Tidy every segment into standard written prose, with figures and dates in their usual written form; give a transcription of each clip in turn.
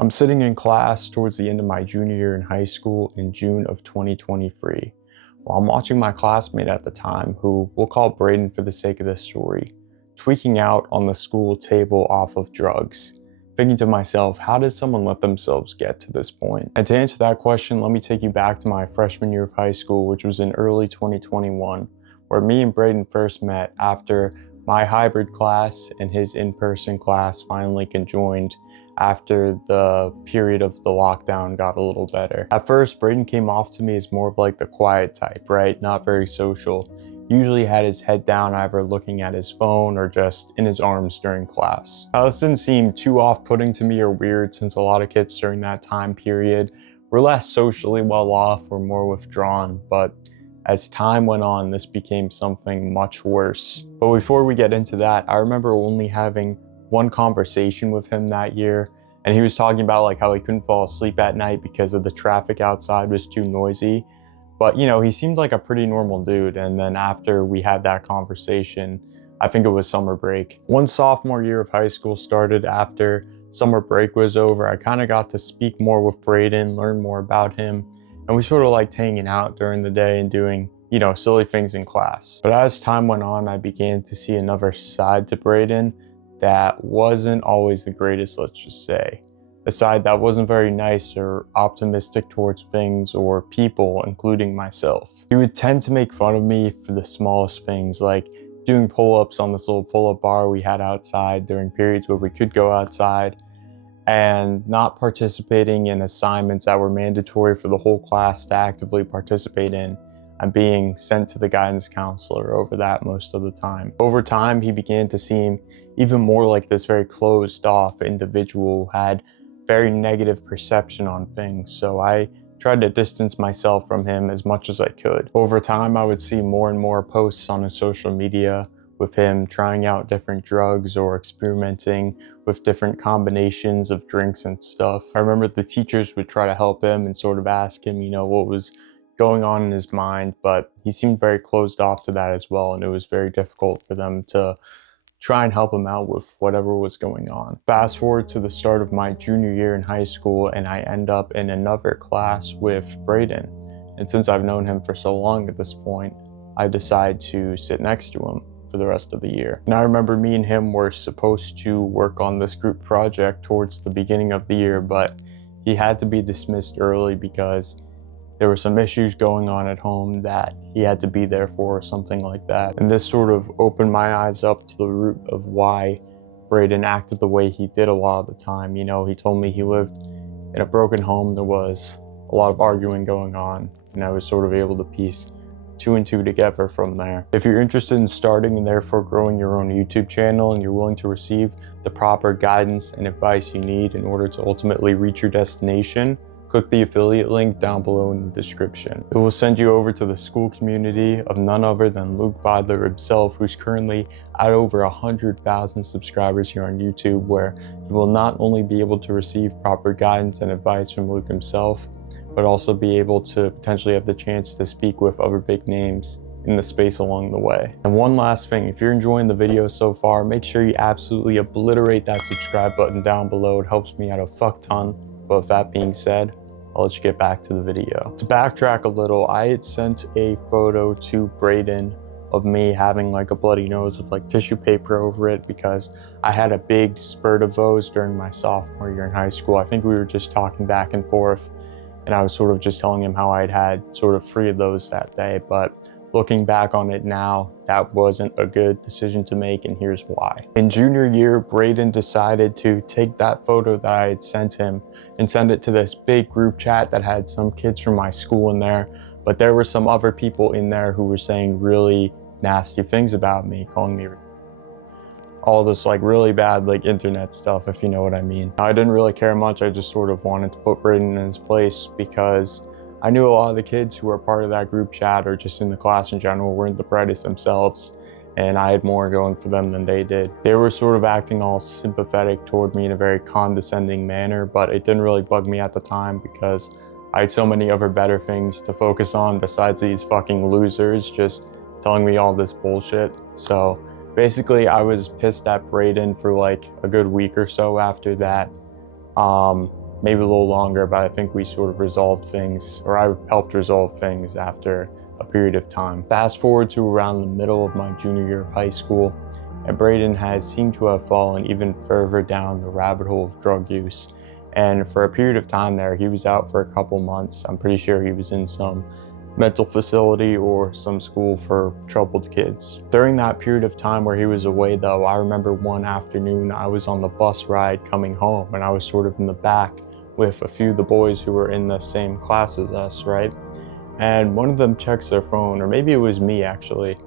I'm sitting in class towards the end of my junior year in high school in June of 2023. While I'm watching my classmate at the time, who we'll call Braden for the sake of this story, tweaking out on the school table off of drugs. Thinking to myself, how did someone let themselves get to this point? And to answer that question, let me take you back to my freshman year of high school, which was in early 2021, where me and Braden first met after my hybrid class and his in-person class finally conjoined after the period of the lockdown got a little better. At first, Braden came off to me as more of like the quiet type, right? Not very social. Usually had his head down, either looking at his phone or just in his arms during class. Now, this didn't seem too off-putting to me or weird, since a lot of kids during that time period were less socially well off or more withdrawn, but as time went on, this became something much worse. But before we get into that, I remember only having one conversation with him that year, and he was talking about like how he couldn't fall asleep at night because of the traffic outside was too noisy. But you know, he seemed like a pretty normal dude. And then after we had that conversation, I think it was summer break. Once sophomore year of high school started, after summer break was over, I kind of got to speak more with Braden, learn more about him, and we sort of liked hanging out during the day and doing, you know, silly things in class. But as time went on, I began to see another side to Braden that wasn't always the greatest, let's just say. A side that wasn't very nice or optimistic towards things or people, including myself. He would tend to make fun of me for the smallest things, like doing pull-ups on this little pull-up bar we had outside during periods where we could go outside, and not participating in assignments that were mandatory for the whole class to actively participate in, and being sent to the guidance counselor over that most of the time. Over time, he began to seem even more like this very closed off individual who had very negative perception on things. So I tried to distance myself from him as much as I could. Over time, I would see more and more posts on his social media with him trying out different drugs or experimenting with different combinations of drinks and stuff. I remember the teachers would try to help him and sort of ask him, you know, what was going on in his mind, but he seemed very closed off to that as well, and it was very difficult for them to try and help him out with whatever was going on. Fast forward to the start of my junior year in high school, and I end up in another class with Braden. And since I've known him for so long at this point, I decide to sit next to him for the rest of the year. And I remember me and him were supposed to work on this group project towards the beginning of the year, but he had to be dismissed early because there were some issues going on at home that he had to be there for, or something like that. And this sort of opened my eyes up to the root of why Braden acted the way he did a lot of the time. You know, he told me he lived in a broken home. There was a lot of arguing going on, and I was sort of able to piece two and two together from there. If you're interested in starting and therefore growing your own YouTube channel, and you're willing to receive the proper guidance and advice you need in order to ultimately reach your destination, click the affiliate link down below in the description. It will send you over to the school community of none other than Luke Vidler himself, who's currently at over 100,000 subscribers here on YouTube, where you will not only be able to receive proper guidance and advice from Luke himself, but also be able to potentially have the chance to speak with other big names in the space along the way. And one last thing, if you're enjoying the video so far, make sure you absolutely obliterate that subscribe button down below. It helps me out a fuck ton. But with that being said, I'll let you get back to the video. To backtrack a little, I had sent a photo to Braden of me having like a bloody nose with like tissue paper over it because I had a big spurt of those during my sophomore year in high school. I think we were just talking back and forth, and I was sort of just telling him how I'd had sort of 3 of those that day. But looking back on it now, that wasn't a good decision to make, and here's why. In junior year, Braden decided to take that photo that I had sent him and send it to this big group chat that had some kids from my school in there, but there were some other people in there who were saying really nasty things about me, calling me all this like really bad like internet stuff, if you know what I mean. I didn't really care much. I just sort of wanted to put Braden in his place because I knew a lot of the kids who were part of that group chat or just in the class in general weren't the brightest themselves, and I had more going for them than they did. They were sort of acting all sympathetic toward me in a very condescending manner, but it didn't really bug me at the time because I had so many other better things to focus on besides these fucking losers just telling me all this bullshit. So basically I was pissed at Braden for like a good week or so after that. maybe a little longer, but I think we sort of resolved things, or I helped resolve things after a period of time. Fast forward to around the middle of my junior year of high school, and Braden has seemed to have fallen even further down the rabbit hole of drug use. And for a period of time there, he was out for a couple months. I'm pretty sure he was in some mental facility or some school for troubled kids. During that period of time where he was away though, I remember one afternoon I was on the bus ride coming home, and I was sort of in the back with a few of the boys who were in the same class as us, right? And one of them checks their phone, or maybe it was me actually,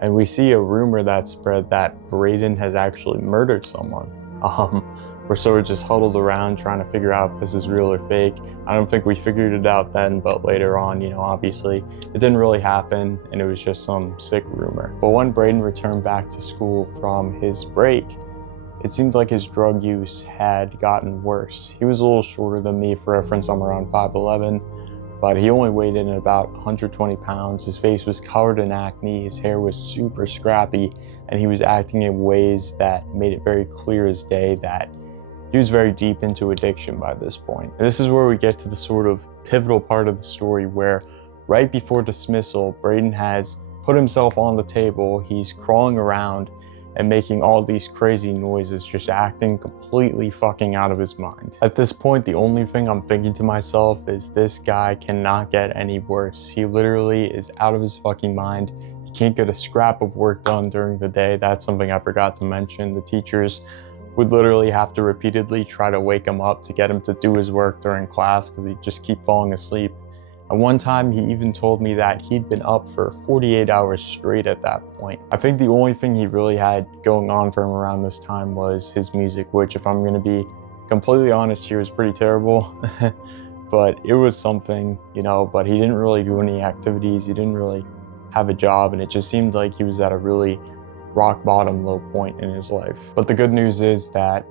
and we see a rumor that spread that Braden has actually murdered someone. We're sort of just huddled around trying to figure out if this is real or fake. I don't think we figured it out then, but later on, obviously it didn't really happen and it was just some sick rumor. But when Braden returned back to school from his break, it seemed like his drug use had gotten worse. He was a little shorter than me. For reference, I'm around 5'11", but he only weighed in at about 120 pounds. His face was covered in acne, his hair was super scrappy, and he was acting in ways that made it very clear as day that he was very deep into addiction by this point. And this is where we get to the sort of pivotal part of the story where right before dismissal, Braden has put himself on the table, he's crawling around and making all these crazy noises, just acting completely fucking out of his mind. At this point, the only thing I'm thinking to myself is this guy cannot get any worse. He literally is out of his fucking mind. He can't get a scrap of work done during the day. That's something I forgot to mention. The teachers would literally have to repeatedly try to wake him up to get him to do his work during class because he'd just keep falling asleep. And one time he even told me that he'd been up for 48 hours straight at that point. I think the only thing he really had going on for him around this time was his music, which, if I'm gonna be completely honest here, was pretty terrible. But it was something, but he didn't really do any activities, he didn't really have a job, and it just seemed like he was at a really rock bottom low point in his life. But the good news is that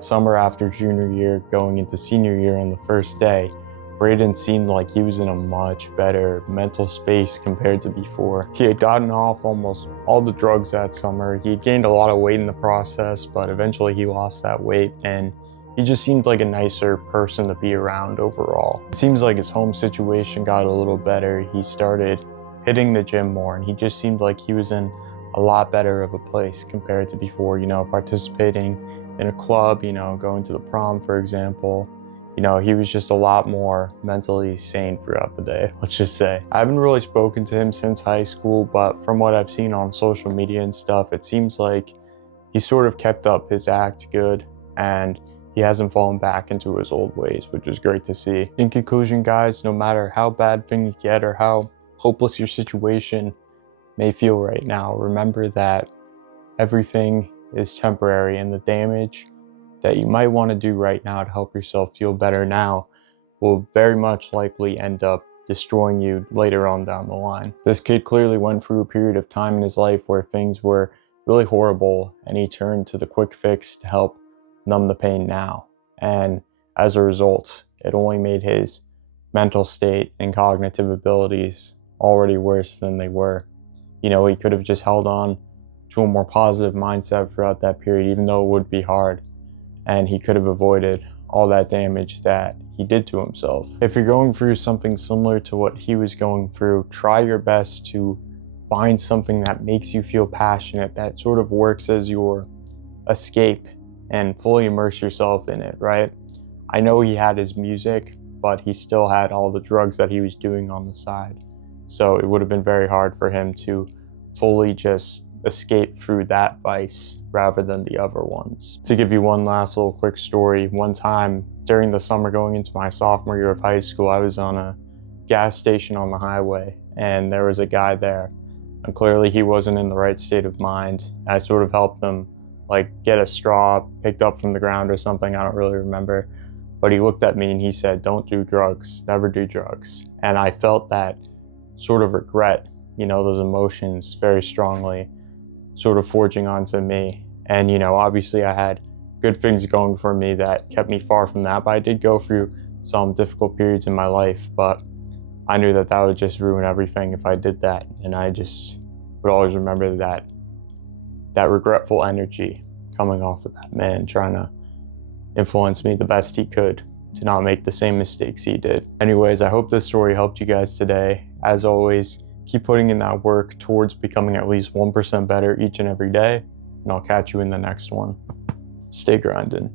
summer after junior year, going into senior year on the first day, Braden seemed like he was in a much better mental space compared to before. He had gotten off almost all the drugs that summer. He had gained a lot of weight in the process, but eventually he lost that weight, and he just seemed like a nicer person to be around overall. It seems like his home situation got a little better. He started hitting the gym more, and he just seemed like he was in a lot better of a place compared to before, participating in a club, going to the prom, for example. He was just a lot more mentally sane throughout the day, let's just say. I haven't really spoken to him since high school, but from what I've seen on social media and stuff, it seems like he sort of kept up his act good and he hasn't fallen back into his old ways, which is great to see. In conclusion, guys, no matter how bad things get or how hopeless your situation may feel right now, remember that everything is temporary, and the damage that you might want to do right now to help yourself feel better now will very much likely end up destroying you later on down the line. This kid clearly went through a period of time in his life where things were really horrible, and he turned to the quick fix to help numb the pain now. And as a result, it only made his mental state and cognitive abilities already worse than they were. He could have just held on to a more positive mindset throughout that period, even though it would be hard, and he could have avoided all that damage that he did to himself. If you're going through something similar to what he was going through, try your best to find something that makes you feel passionate, that sort of works as your escape, and fully immerse yourself in it, right? I know he had his music, but he still had all the drugs that he was doing on the side. So it would have been very hard for him to fully just escape through that vice rather than the other ones. To give you one last little quick story, one time during the summer going into my sophomore year of high school, I was on a gas station on the highway and there was a guy there, and clearly he wasn't in the right state of mind. I sort of helped him get a straw picked up from the ground or something, I don't really remember, but he looked at me and he said, "Don't do drugs, never do drugs." And I felt that sort of regret, those emotions very strongly sort of forging onto me. And obviously I had good things going for me that kept me far from that, but I did go through some difficult periods in my life, but I knew that would just ruin everything if I did that. And I just would always remember that regretful energy coming off of that man trying to influence me the best he could. to not make the same mistakes he did. Anyways, I hope this story helped you guys today. As always, keep putting in that work towards becoming at least 1% better each and every day, and I'll catch you in the next one. Stay grinding.